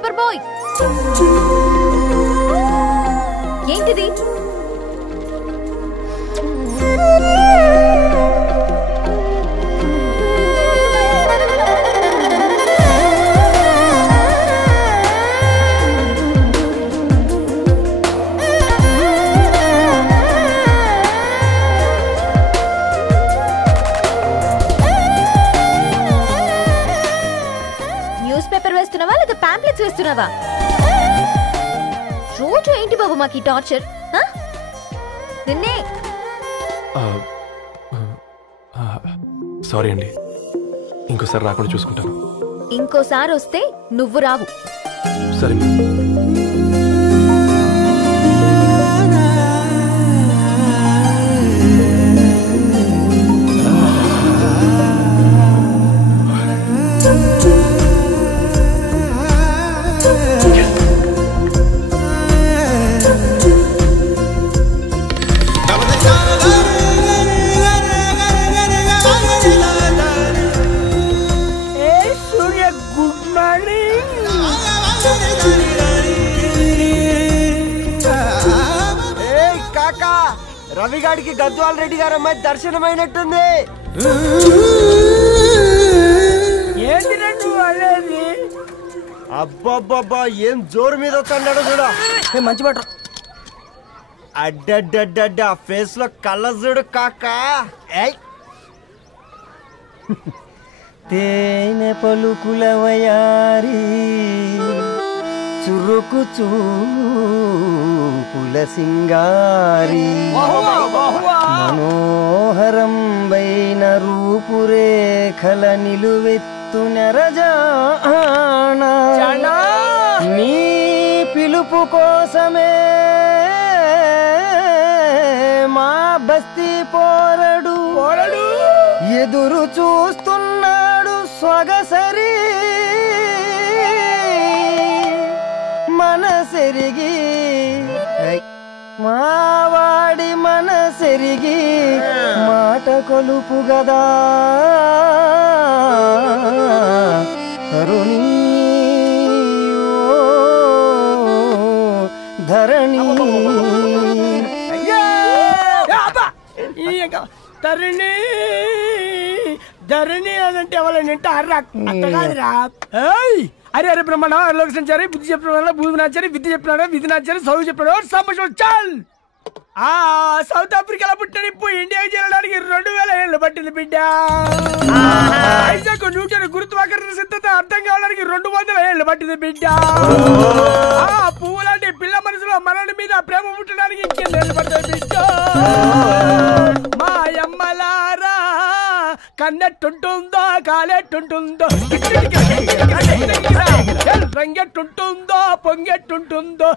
Paper boy, ఏంటిది? వేస్తున్నావా? రోజు ఏంటి బాబు మాకు ఈ టార్చర్? నిన్నే సారీ అండి, ఇంకోసారి రాకుండా చూసుకుంటాను. ఇంకోసారి వస్తే నువ్వు రావు. సరే. రవిగాడికి గద్వాల్ రెడ్డి గారు అమ్మాయి దర్శనమైనట్టుంది. అబ్బాబ్బా ఏం జోరు మీద వస్తున్నాడో చూడ. మంచి మాట. అడ్డడ్డడ్డ ఫేస్ లో కళ్ళ చూడు కాకా. తేనె పలుకుల వయారి చురుకు చూపుల సింగారి మనోహరం వైన రూపురేఖల నిలువెత్తు నెరజానా నీ పిలుపు కోసమే మా బస్తీ పోరడు ఎదురు చూస్తున్నాడు సొగసరి మనసెరిగి మావాడి మనసెరిగి మాట కొలుపు గదా తరుణి ధరణి తరుణి ధరణి అదంటే ఎవరైనా అర్థం కాదురా. అరే అరే బ్రహ్మణ లోక సంచారి బుద్ధి చెప్పిన భూమి నాచారి విద్య చెప్పినాడు విధి నాచారి చదువు చెప్పినాడు సంభాషణ చాల్. సౌత్ ఆఫ్రికాలో పుట్టిన ఇప్పుడు ఇండియాకి చేరడానికి 2000 ఏళ్ళు పట్టింది బిడ్డ. ఐజాక్ న్యూటన్ గురుత్వాకర్షణ సిద్ధత అర్థం కావడానికి 200 ఏళ్ళు పట్టింది బిడ్డ. పువ్వు లాంటి పిల్ల మనసులో మనని మీద ప్రేమ పుట్టడానికి ఇంకేళ్ళు పడుతుంది బిడ్డ. మా అమ్మలారా కన్నెట్టుంటుందో కాలెట్టుంటుందో రంగెట్టుంటుందో పొంగెట్టుంటుందో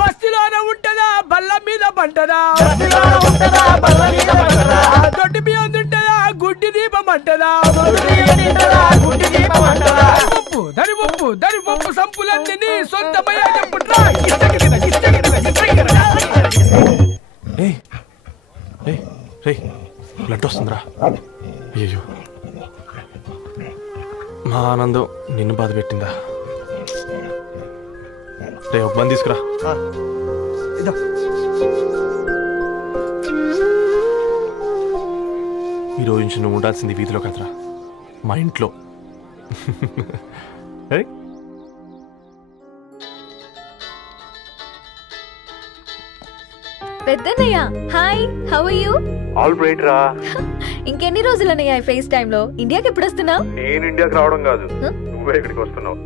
బస్తిలోనే ఉంటదా బల్ల మీద పంటదా దొడ్డి బియ్యం తింటదా గుడ్డి దీపం అంటదా దరి పప్పు సంపులన్నీ సొంతమయ్యా చెప్పుట్రా. బ్లడ్ వస్తుందిరా. అయ్యో మా ఆనందం నిన్ను బాధ పెట్టిందా? రే ఒక బంద్ తీసుకురా. ఈరోజు నుంచి నువ్వు ఉండాల్సింది వీధిలో కదరా, మా ఇంట్లో. పెద్దన్నయ్య hi, how are you? All right రా. ఇంకెన్ని రోజులన్నయ్య ఫేస్ టైం లో? ఇండియాకి ఎప్పుడు వస్తున్నావు? నేను ఇండియాకి రావడం కాదు, నువ్వే ఇక్కడికి వస్తున్నావు.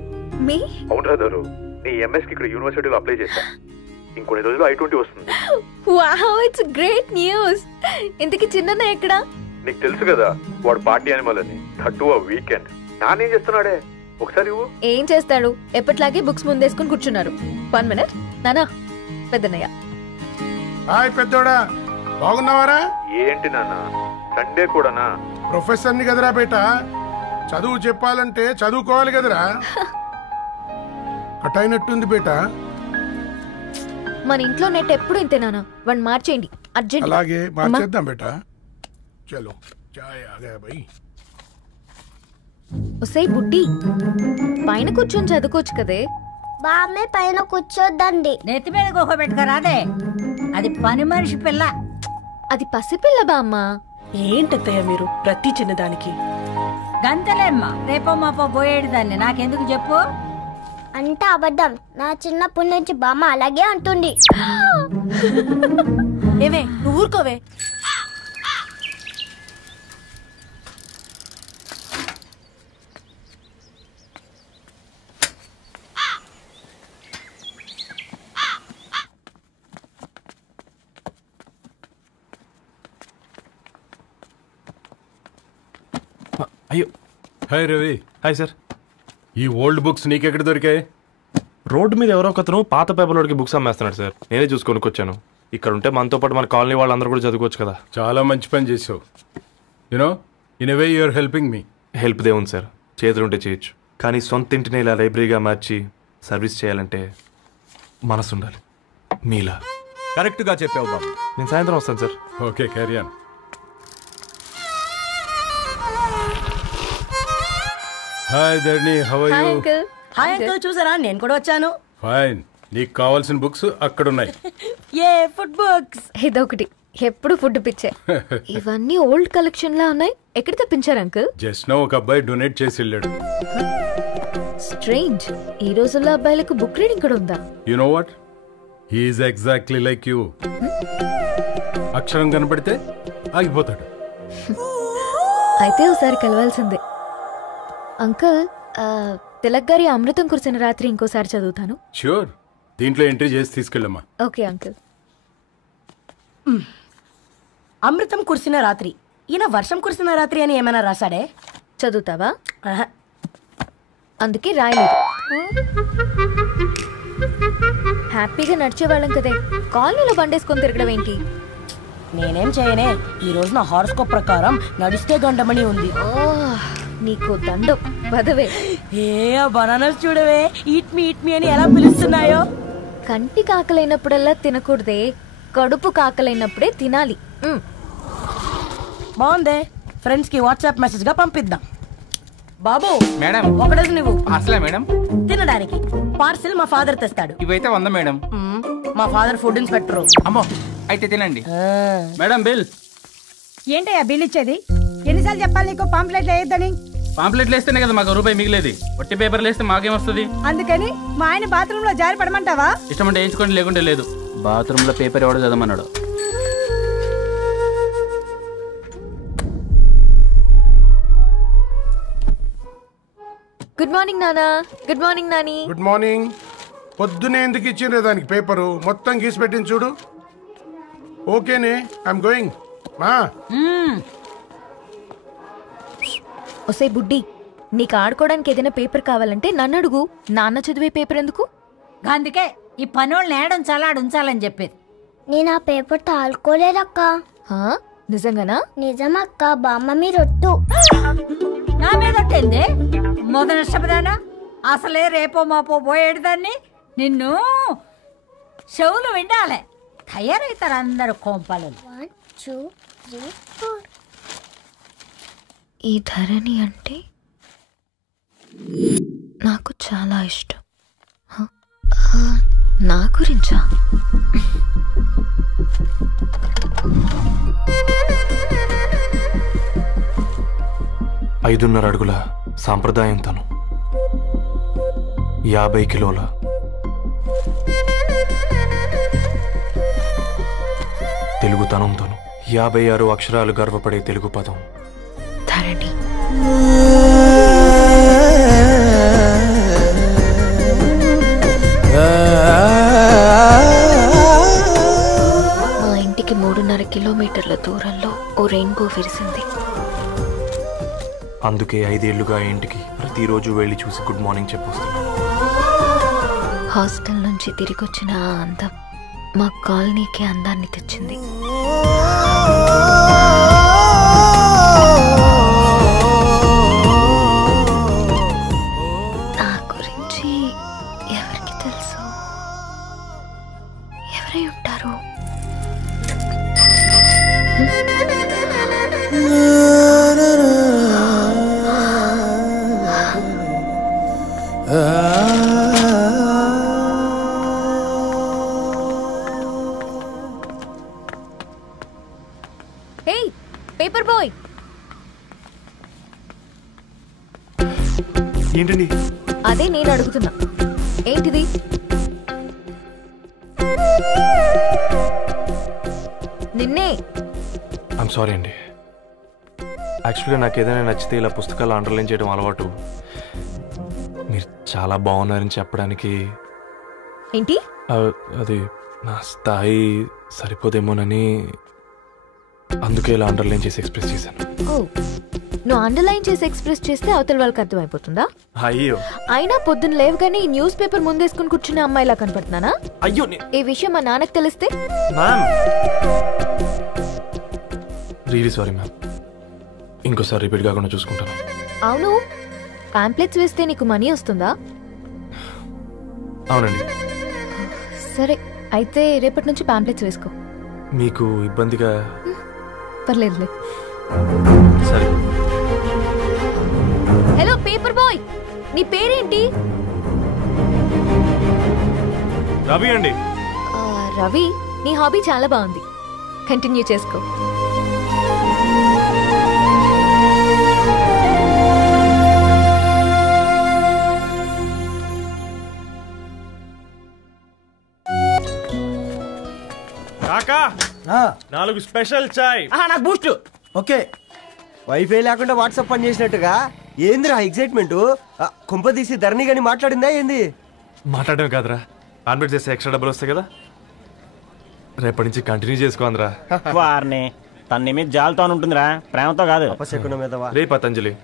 మీ అవునరా దరు, నీ ఎంఎస్ కి ఇక్కడ యూనివర్సిటీలో అప్లై చేశా. ఇంకొన్ని రోజులు I-20 వస్తుంది. Wow, it's great news. ఇంతకీ చిన్నన్నయ్య ఎక్కడ? నీకు తెలుసు కదా వాడు పార్టీ అనిమల్ అని. థర్టూ వీకెండ్ నానేం చేస్తున్నాడే ఒకసారి ఇవ్వు. ఏం చేస్తాడు, ఎప్పట్లాగే బుక్స్ ముందేసుకుని కూర్చున్నారు. 1 మినిట్ నానా. పెద్దన్నయ్య హాయ్ పెద్దోడా, బాగున్నావారా? ఏంటి నాన్న సండే కూడానా? ప్రొఫెసర్ ని కదరా బేట, చదువు చెప్పాలంటే చదువుకోవాలి కదరా. కట్ అయినట్టుంది బేట. మన ఇంట్లో నెట్ ఎప్పుడు ఇంతే నానా, వన్ మార్చేయండి అర్జెంట్. అలాగే మార్చేద్దాం బేట. చలో చాయ్ ఆ గయా భయ్. ఒసేయ్ బుడ్డి, పైన కూర్చొని చదువుకోవచ్చు కదే. బామ్మే పైన కూర్చోద్దండి. నెత్తి మీద గుహ పెట్టుకోరాదే, అది పని మనిషి పిల్ల. అది పసిపిల్ల బామ్మ. ఏంటత్తయ్య మీరు ప్రతి చిన్నదానికి? గంతలేమ్మా, రేపో మాపో పోయేడు దాన్ని నాకెందుకు చెప్పు. అంటే అబద్ధం. నా చిన్నప్పటి నుంచి బామ్మ అలాగే అంటుంది. ఏవే నువ్వు ఊరుకోవే. అయ్యో. హాయ్ రవి. Hi sir. ఈ ఓల్డ్ బుక్స్ నీకెక్కడ దొరికాయి? రోడ్డు మీద ఎవరో ఒకతను పాత పేపర్లోకి బుక్స్ అమ్మేస్తున్నాడు సార్. నేనే చూసుకొని వచ్చాను. ఇక్కడ ఉంటే మనతో పాటు మన కాలనీ వాళ్ళందరూ కూడా చదువుకోవచ్చు కదా. చాలా మంచి పని చేసావు. You know in a way you are helping me. Help దేవుంది సార్, చేతులుంటే చేయొచ్చు. కానీ సొంత ఇంటిని ఇలా లైబ్రరీగా మార్చి సర్వీస్ చేయాలంటే మనసు ఉండాలి. మీలా. కరెక్ట్గా చెప్పావు బాబు. నేను సాయంత్రం వస్తాను sir. Okay, carry on. Hi Dharni, how are hi you? Uncle. Hi uncle, చూసారా నేను కూడా వచ్చాను. ఫైన్. నీకు కావాల్సిన బుక్స్ అక్కడ ఉన్నాయి. ఏ ఫుడ్ బుక్స్? ఇదొకటి, ఎప్పుడు ఫుడ్ పిచ్చే. ఇవన్నీ ఓల్డ్ కలెక్షన్ లా ఉన్నాయి. ఎక్కడ తెప్పించారు అంకుల్? జస్ట్ నో ఒక అబ్బాయి డొనేట్ చేసి వెళ్ళాడు. స్ట్రేంజ్, ఈ రోజుల్లో అబ్బాయిలకు బుక్ రీడింగ్ కూడా ఉందా? You know what, he is exactly like you. అక్షరం కనపడితే ఆగిపోతాడు. అయితే ఒకసారి కలవాల్సిందే. అంకుల్, తిలక్ గారి అమృతం కురిసిన రాత్రి ఇంకోసారి చదువుతాను. ష్యూర్. దీంట్లో ఎంట్రీ చేసి తీసుకెళ్ళమ్మా. Okay uncle. అమృతం కురిసిన రాత్రి. ఈయన వర్షం కురిసిన రాత్రి అని ఏమైనా రాశాడే? చదువుతావా? ఆహా. అందుకే రాయలేదు. హ్యాపీగా నడిచేవాళ్ళం కదే, కాలనీలో బండేసుకొని తిరగడం ఏంటి? నేనేం చేయనే, ఈ రోజు నా హారోస్కోప్ ప్రకారం నడిస్తే గండమణి ఉంది. నీకు దండం పదవే. ఏ బనానాస్ చూడవే, ఈట్ మీ అని ఎలా పిలుస్తున్నాయో. కంటి కాకలైనప్పుడల్లా తినకూడదే, కడుపు కాకలైనప్పుడే తినాలి. బాగుందే, ఫ్రెండ్స్ కి వాట్సాప్ మెసేజ్ గా పంపిద్దాం. బాబు మేడం, ఒకటేసి నువ్వు అసలే మేడం తినడానికి పార్సిల్ మా ఫాదర్ తెస్తాడు. ఇవైతే 100 మేడం. మా ఫాదర్ ఫుడ్ ఇన్స్పెక్టర్. అమ్మో, అయితే తినండి. Madam bill. ఏంటయ్యా బిల్ ఇచ్చేది? ఎన్నిసార్లు చెప్పాలి నీకు పాంప్లెట్ వేయొద్దని? పాంప్లెట్లు వేస్తేనే కదా మాకు రూపాయి మిగిలేది. ఒట్టి పేపర్లు వేస్తే మాకేమొస్తుంది? అందుకని మా ఆయన బాత్రూమ్ లో జారి పడమంటావా? ఇష్టం అంటే వేయించుకోండి, లేకుంటే లేదు. బాత్రూమ్ లో పేపర్ ఎవడో చదవమన్నాడు. గుడ్ మార్నింగ్ నానా. Good morning Nani. Good morning. పొద్దునే ఎందుకు ఇచ్చిండ్రే దానికి పేపరు? మొత్తం గీసి పెట్టింది చూడు. ఓకేనే, ఐఎమ్ గోయింగ్. మా ఒసే బుడ్డి, నీకు ఆడుకోవడానికి ఏదైనా పేపర్ కావాలంటే నన్ను అడుగు. నాన్న చదివే పేపర్ ఎందుకు? అందుకే ఈ పనోళ్ళని ఏడుంచాలా ఉంచాలని చెప్పేది. నేను ఆ పేపర్ తాలుకోలేదక్క. నిజంగానా? నిజమక్క, బామ్మ మీరొట్టు. నా మీద ఒట్టేంది మొదటి నష్టపదానా? అసలే రేపో మాపో పోయేడు దాన్ని. నిన్ను చెవులు వినాలే, తయారవుతారు అందరు కోంపాలు. 1 2 3 4. ఈ ధరణి అంటే నాకు చాలా ఇష్టం. నా గురించా? ఐదున్నర అడుగుల సాంప్రదాయం తను, 50 కిలోల తెలుగుతనం తను, 56 అక్షరాలు గర్వపడే తెలుగు పదం ధరణి. మా ఇంటికి 3.5 కిలోమీటర్ల దూరంలో ఓ రెయిన్బో విరిసింది. అందుకే 5 ఏళ్లుగా ఇంటికి ప్రతిరోజు వెళ్ళి చూసి గుడ్ మార్నింగ్ చెప్పొస్తున్నాను. హాస్టల్ నుంచి తిరిగొచ్చిన ఆ అందం మా కాలనీకి అందాన్ని తెచ్చింది. నా గురించి ఎవరికి తెలుసు? ఎవరై ఉంటారు? Paper boy. ఏంటండి? అదే నేను అడుగుతున్నా, ఏంటిది? నిన్నే. ఐమ్ సారీ అండి. యాక్చువల్గా నాకు ఏదైనా నచ్చితే ఇలా పుస్తకాలు అండర్లైన్ చేయడం అలవాటు. మీరు చాలా బాగున్నారని చెప్పడానికి. ఏంటి? అది నా స్థాయి సరిపోదేమోనని అందుకే ఇలా అండర్లైన్ చేసి ఎక్స్ప్రెస్ చేశాను. ఓ, నువ్వు అండర్లైన్ చేసి ఎక్స్ప్రెస్ చేస్తే అవతల వాళ్ళకి అర్థమైపోతుందా? అయ్యో, అయినా పొద్దున్న లేవగానే ఈ న్యూస్ పేపర్ ముందేసుకుని కూర్చునే అమ్మాయిలా కనపడుతున్నానా? అయ్యో, ఈ విషయం మా నాన్నకు తెలిస్తే? Really sorry ma'am. ఇంకోసారి రిపీట్ కాకుండా చూసుకుంటాను. అవును, పాంప్లెట్స్ వేస్తే నీకు మనీ వస్తుందా? అవునండి. సరే, అయితే రేపటి నుంచి పాంప్లెట్స్ వేసుకో. మీకు ఇబ్బందిగా? పర్లేదులే. సరే. హలో పేపర్ బాయ్, నీ పేరేంటి? రవి అండి. రవి, నీ హాబీ చాలా బాగుంది, కంటిన్యూ చేసుకో. కాకా, 4 స్పెషల్ చాయ్. నాకు బూస్ట్. ఓకే, వైఫై లేకుండా వాట్సాప్ పని చేసినట్టుగా ఏందిరా ఎగ్జైట్మెంట్? కుంప తీసి ధరణి గాని మాట్లాడిందా ఏంది? మాట్లాడడం కాదురా, కాన్వర్ట్ చేస్తే ఎక్స్ట్రా డబ్బులు వస్తాయి కదా, రేపటి నుంచి కంటిన్యూ చేసుకోందిరా. వారిని తన మీద జాలతో ఉంటుందిరా, ప్రేమతో కాదు. రే పతంజలి,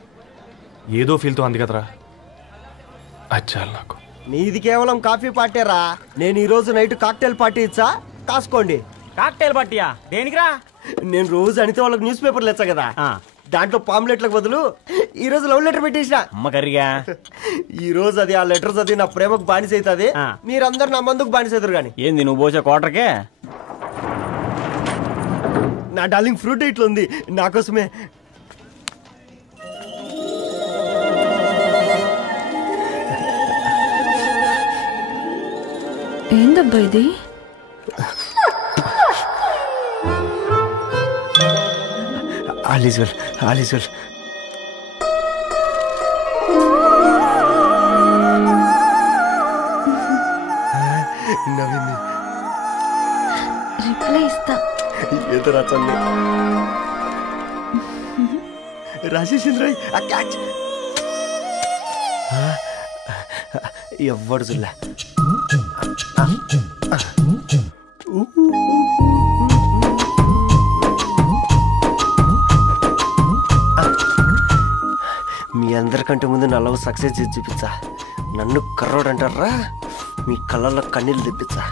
ఏదో ఫీల్తో అంది కదరా, అచ్చాలి నాకు. నీది కేవలం కాఫీ పార్టీరా. నేను ఈ రోజు నైట్ కాక్టైల్ పార్టీ ఇచ్చా, కాసుకోండి. కాక్టైల్ పార్టీయా? దేనికిరా? నేను రోజు అనితే వాళ్ళకి న్యూస్ పేపర్లు ఇచ్చా కదా, దాంట్లో పాంప్లెట్లకు బదులు ఈ రోజు లవ్ లెటర్ పెట్టేసిన. అమ్మకరిగా ఈ రోజు అది ఆ లెటర్ చదివి నా ప్రేమకు బానిస అవుతుంది, మీరందరు నా మందుకు బానిస అవుతారు. కానీ ఏంది నువ్వు పోసే కోటర్కే? నా డార్లింగ్ ఫ్రూట్ ఇట్లా ఉంది నా కోసమే. ఏందబ్బా ఇది? All is well, all is well. నవ్వింది. రిప్లై ఇస్తా. ఏదో రాచండి రాజేసింద్ర ఆ క్యాచ్ ఎవ్వడు చూడలే. మీ అందరికంటే ముందు నా లవ్ సక్సెస్ చేసి చూపించా. నన్ను కర్రోడు అంటారా, మీ కళ్ళల్లో కన్నీళ్ళు తెప్పించా.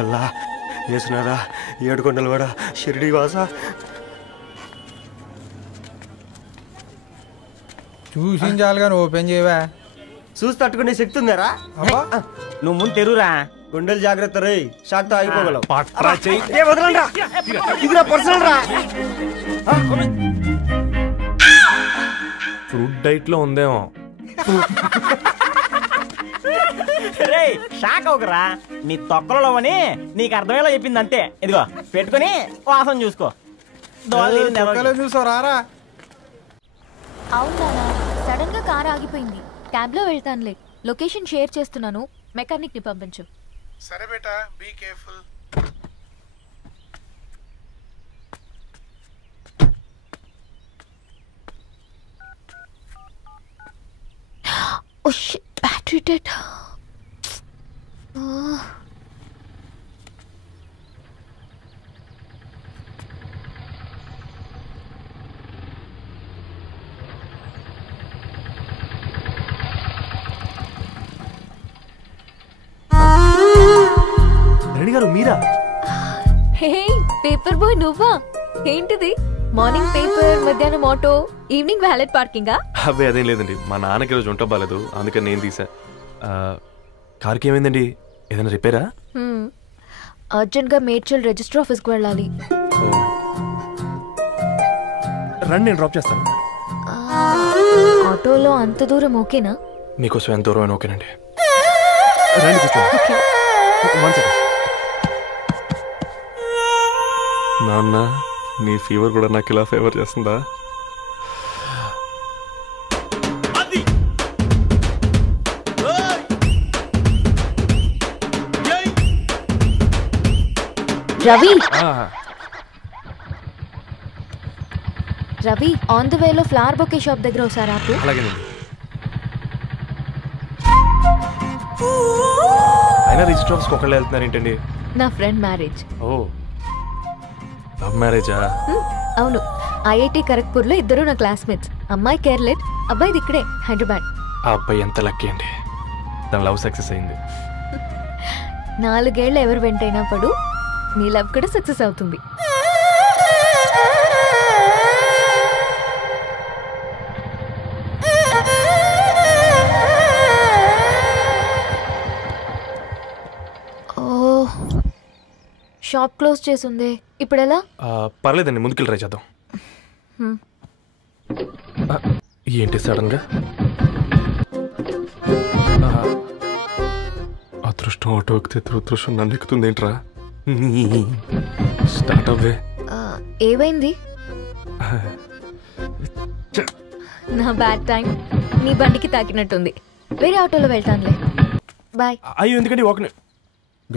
ఎలా వేసినారా ఏడుకొండలు కూడా షిరిడి వాస. చూసించాలి కానీ ఓపెన్ చేయవా? చూసి తట్టుకునే శక్తి ఉందారా? నువ్వు ముందు తెరురా. గుండెలు జాగ్రత్త రే, షాక్తో ఆగిపోగలవు. ఫ్రూట్ డైట్ లో ఉందేమో. రే షాక్ అవకరా, నీ తొక్కలలో అని నీకు అర్థమయ్యేలా చెప్పింది అంతే. ఇదిగో పెట్టుకుని వాసన చూసుకో. చూసారా? అవునా, సడన్ గా కార్ ఆగిపోయింది. క్యాబ్ లో వెళ్తానులే, లొకేషన్ షేర్ చేస్తున్నాను, మెకానిక్ ని పంపించు. సరే బేటా, be careful. Oh shit, battery dead. Reddy గారు మీరా? హే పేపర్ బాయ్, నువ్వా? ఏంటిది? మార్నింగ్ పేపర్, మధ్యాహ్నం ఆటో, ఈవినింగ్ వ్యాలెట్ పార్కింగా? అబ్బాయి అదేం లేదండి, మా నాన్నకి రోజు ఉంట బాగాలేదు, అందుకని నేను తీసా. కార్కి ఏమైందండి? ఏదైనా రిపేరా? అర్జెంట్ గా మేడ్చల్ రిజిస్టర్ ఆఫీస్ కు వెళ్ళాలి. రండి, నేను డ్రాప్ చేస్తాను. ఆటోలో అంత దూరం ఓకేనా? మీకోసం ఎంత దూరం అయినా ఓకేనండి. రండి కూర్చోండి. One second. నాన్న నీ ఫీవర్ కూడా నాకు ఇలా ఫేవర్ చేస్తుందా? రవి రవి ఆన్ ద వేలో ఫ్లవర్ బొకే షాప్ దగ్గర ఒకసారి ఆపు. అలాగేనండి. అయినా రిజిస్టర్ ఆఫీస్కి ఒకళ్ళు వెళ్తున్నారు ఏంటండి? నా ఫ్రెండ్ మ్యారేజ్. ఓ లవ్ మ్యారేజా? అవును, ఐఐటి ఖరగ్పూర్లో ఇద్దరు నా క్లాస్మేట్స్. అమ్మాయి కేర్లెట్, అబ్బాయిది ఇక్కడే హైదరాబాద్. ఆ అబ్బాయి ఎంత లక్కీ అండి, తన లవ్ సక్సెస్ అయింది. 4 ఏళ్ళు ఎవరు వెంటైనా పడు, నీ లవ్ కూడా సక్సెస్ అవుతుంది. ఓ షాప్ క్లోజ్ చేసింది, ఇప్పుడు ఎలా? పర్లేదండి, ముందుకెళ్ళి ట్రై చేద్దాం. ఏంటి సడన్ గా? అదృష్టం ఆటో ఎక్కితే దురదృష్టం నన్ను ఎక్కుతుంది ఏంట్రా? స్టార్ట్ అవ్వే. ఏమైంది? నా బ్యాడ్ టైం నీ బండికి తాకినట్టుంది. వేరే ఆటోలో వెళ్తానులే, బాయ్. అయ్యో ఎందుకండి ఒక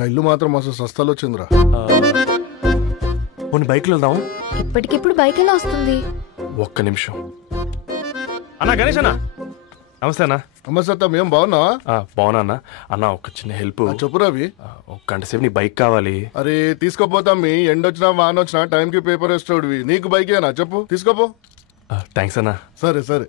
ఇల్లు మాత్రం అసలు సస్తాలో వచ్చిందిరా. కొన్ని బైక్లో వెళ్దాం. ఇప్పటికిప్పుడు బైక్ ఎలా వస్తుంది? ఒక్క నిమిషం. అన్నా గణేష్ అన్న, నమస్తే అన్న. నమస్తే, ఏం బాగున్నావా? బాగున్నా అన్న. అన్న ఒక చిన్న హెల్ప్. చెప్పు రవి. ఒక గంట సేపు నీ బైక్ కావాలి. అరే తీసుకోపోతాం, మీ ఎండొచ్చినా వానొచ్చినా టైంకి పేపర్ వేస్తాడువి. నీకు బైకేనా చెప్పు, తీసుకోపో. థ్యాంక్స్ అన్న. సరే సరే.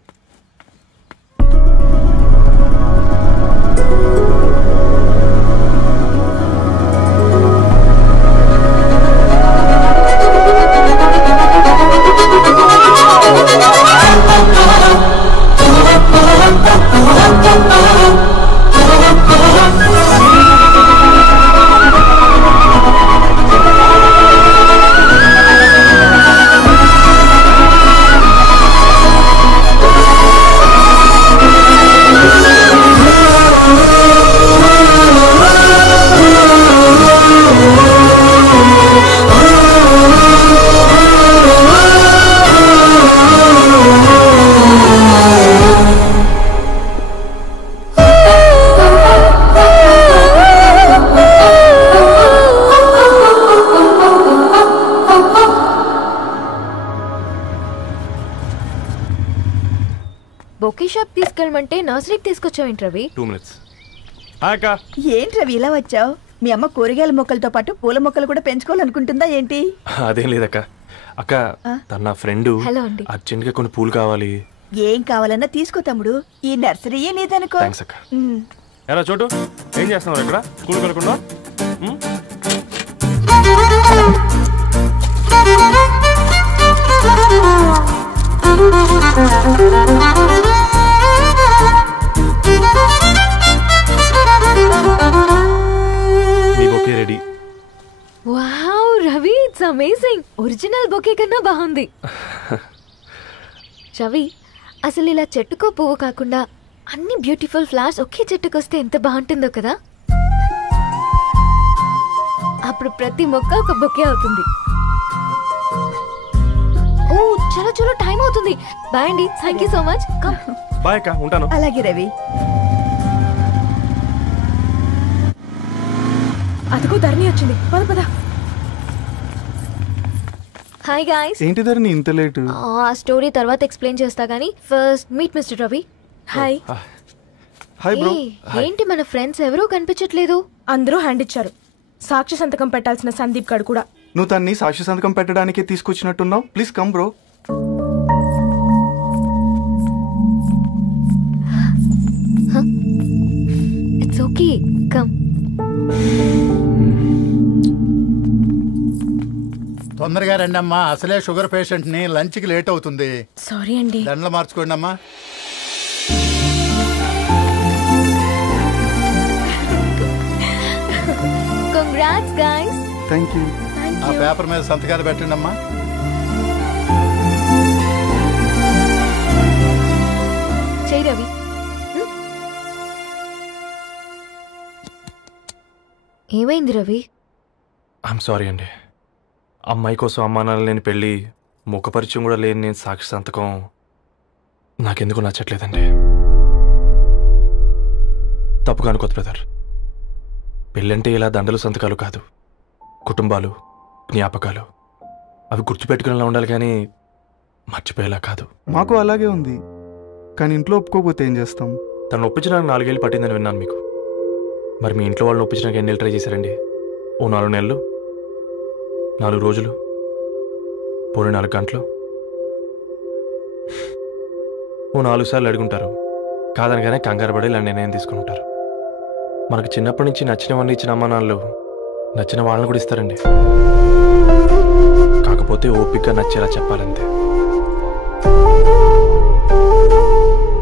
బొకే షాప్ తీసుకెళ్ళమంటే నర్సరీకి తీసుకొచ్చావేంటి రవి? 2 minutes. ఏంటి రవి ఇలా వచ్చావు? మీ అమ్మ కూరగాయల మొక్కలతో పాటు పూల మొక్కలు కూడా పెంచుకోవాలనుకుంటుందా ఏంటి? అదేం లేదక్క. అక్క తన నా ఫ్రెండ్, అర్జెంట్ గా కొన్ని పూలు కావాలి. ఏం కావాలన్నా తీసుకో తమ్ముడు, ఈ నర్సరీయే నీదనుకో. థాంక్స్ అక్క. ఎలా చోటు, ఏం చేస్తున్నావు ఇక్కడ? స్కూల్ కనుకున్నా? మీ bouquet ready. Wow Ravi, it's amazing. Original bouquet కన్నా బాగుంది. రవి, అసలు ఇలా చెట్టుకో పువ్వు కాకుండా అన్ని బ్యూటిఫుల్ ఫ్లవర్స్ ఒకే చెట్టుకు వస్తే ఎంత బాగుంటుందో కదా. అప్పుడు ప్రతి మొక్క ఒక బొకే అవుతుంది. ఓ చలో చలో, టైం అవుతుంది. బాయ్ అండి, thank you so much. Come. Bye అక్క, ఉంటాను. అలాగే రవి. అదిగో ధరణి వచ్చింది, పద పద. Hi guys. ఏంటి ధరణి ఇంత లేట్? ఆ స్టోరీ తర్వాత ఎక్స్ప్లెయిన్ చేస్తా గానీ first meet mister Ravi. Hi. Hi bro. ఏంటి మన ఫ్రెండ్స్ ఎవరూ కనిపించట్లేదు? అందరూ హ్యాండ్ ఇచ్చారు. సాక్షి సంతకం పెట్టాల్సిన సందీప్ గడు కూడా. నువ్వు తన్ని సాక్షి సంతకం పెట్టడానికే తీసుకొచ్చినట్టున్నావు. Please come bro. It's okay, come. తొందరగా రండి అమ్మా, అసలే షుగర్ పేషెంట్ ని, లంచ్ కి లేట్ అవుతుంది. సారీ అండి. దండలు మార్చుకోండి అమ్మా. Congrats guys. Thank you. ఆ పేపర్ మీద సంతకాలు పెట్టండి అమ్మా. చెయ్యి రవి. ఏమైంది రవి? ఐఎమ్ సారీ అండి. అమ్మాయి కోసం అమ్మా నాన్న లేని పెళ్ళి, ముఖపరిచయం కూడా లేని నేను సాక్షి సంతకం నాకెందుకు నచ్చట్లేదండి. తప్పుగా అనుకోదు బ్రదర్. పెళ్ళంటే ఇలా దండలు సంతకాలు కాదు, కుటుంబాలు, జ్ఞాపకాలు. అవి గుర్తుపెట్టుకునేలా ఉండాలి కానీ మర్చిపోయేలా కాదు. మాకు అలాగే ఉంది, కానీ ఇంట్లో ఒప్పుకోకపోతే ఏం చేస్తాం? తను ఒప్పించడానికి 4 ఏళ్ళు పట్టిందని విన్నాను మీకు. మరి మీ ఇంట్లో వాళ్ళని ఒప్పించడానికి ఎన్ని ఏళ్ళు ట్రై చేశారండి? ఓ 4 నెలలు, 4 రోజులు, పోనీ 4 గంటలు, ఓ 4 సార్లు అడుగుంటారు. కాదనగానే కంగారు పడి ఇలా నిర్ణయం తీసుకుని ఉంటారు. మనకు చిన్నప్పటి నుంచి నచ్చినవన్నీ ఇచ్చిన అమ్మ నాన్నలు నచ్చిన వాళ్ళని కూడా ఇస్తారండి. కాకపోతే ఓపికగా నచ్చేలా చెప్పాలంతే.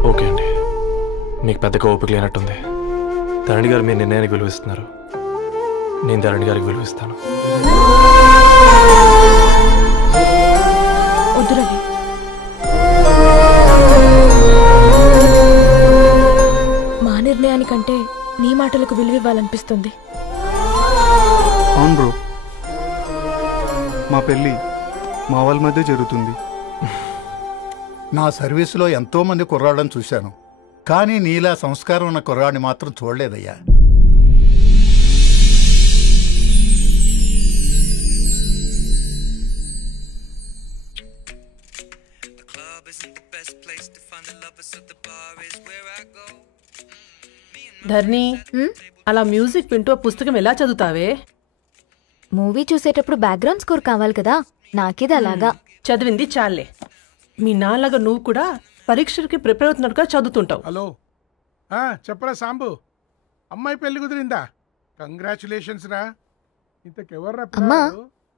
ఓకే అండి, మీకు పెద్దగా ఓపిక లేనట్టుంది. ధరణి గారు మీ నిర్ణయానికి విలువిస్తున్నారు, నేను ధరణి గారికి విలువిస్తాను. వద్దు రవి, మా నిర్ణయానికంటే నీ మాటలకు విలువ ఇవ్వాలనిపిస్తుంది. అవును బ్రో, మా పెళ్ళి మా వాళ్ళ మధ్య జరుగుతుంది. నా సర్వీసులో ఎంతో మంది కుర్రాళ్ళని చూశాను, కానీ నీలా సంస్కారం ఉన్న కుర్రాడిని మాత్రం చూడలేదయ్యా. ధర్ని, అలా మ్యూజిక్ వింటూ పుస్తకం ఎలా చదువుతావే? మూవీ చూసేటప్పుడు బ్యాక్గ్రౌండ్ స్కోర్ కావాలి కదా, నాకేది అలాగా. చదివింది చాలే. మీ నాన్నగా నువ్వు కూడా పరీక్షలకి ప్రిపేర్ అవుతున్నట్టుగా చదువుతుంటావు. హలో, చెప్పరా సాంబు, అమ్మాయి పెళ్లి కుదిరిందా? కంగ్రాచులేషన్స్ రా. ఇంతకెవర్రా? అమ్మా,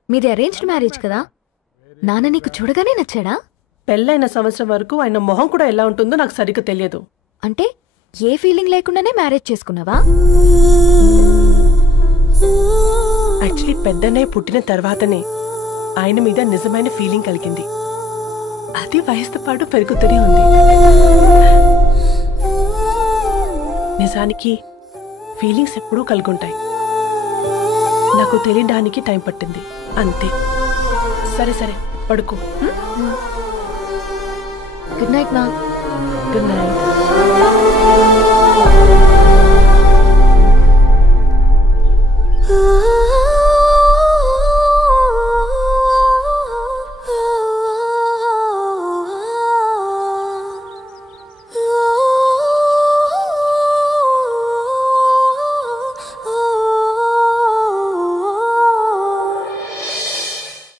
మీది అరేంజ్డ్ మ్యారేజ్ కదా, నాన్న నీకు చూడగానే నచ్చాడా? పెళ్ళైన సంవత్సరం వరకు ఆయన మొహం కూడా ఎలా ఉంటుందో నాకు సరిగ్గా తెలియదు. అంటే ఏ ఫీలింగ్ లేకుండానే మ్యారేజ్ చేసుకున్నావా? యాక్చువల్లీ పెద్దన్నయ్య పుట్టిన తర్వాతనే ఆయన మీద నిజమైన ఫీలింగ్ కలిగింది. అది వయసుతో పాటు పెరుగుతూనే ఉంది. నిజానికి ఫీలింగ్స్ ఎప్పుడూ కలుగుంటాయి, నాకు తెలియడానికి టైం పట్టింది అంతే. సరే సరే, పడుకో. గుడ్ నైట్ మా. Good night. Oh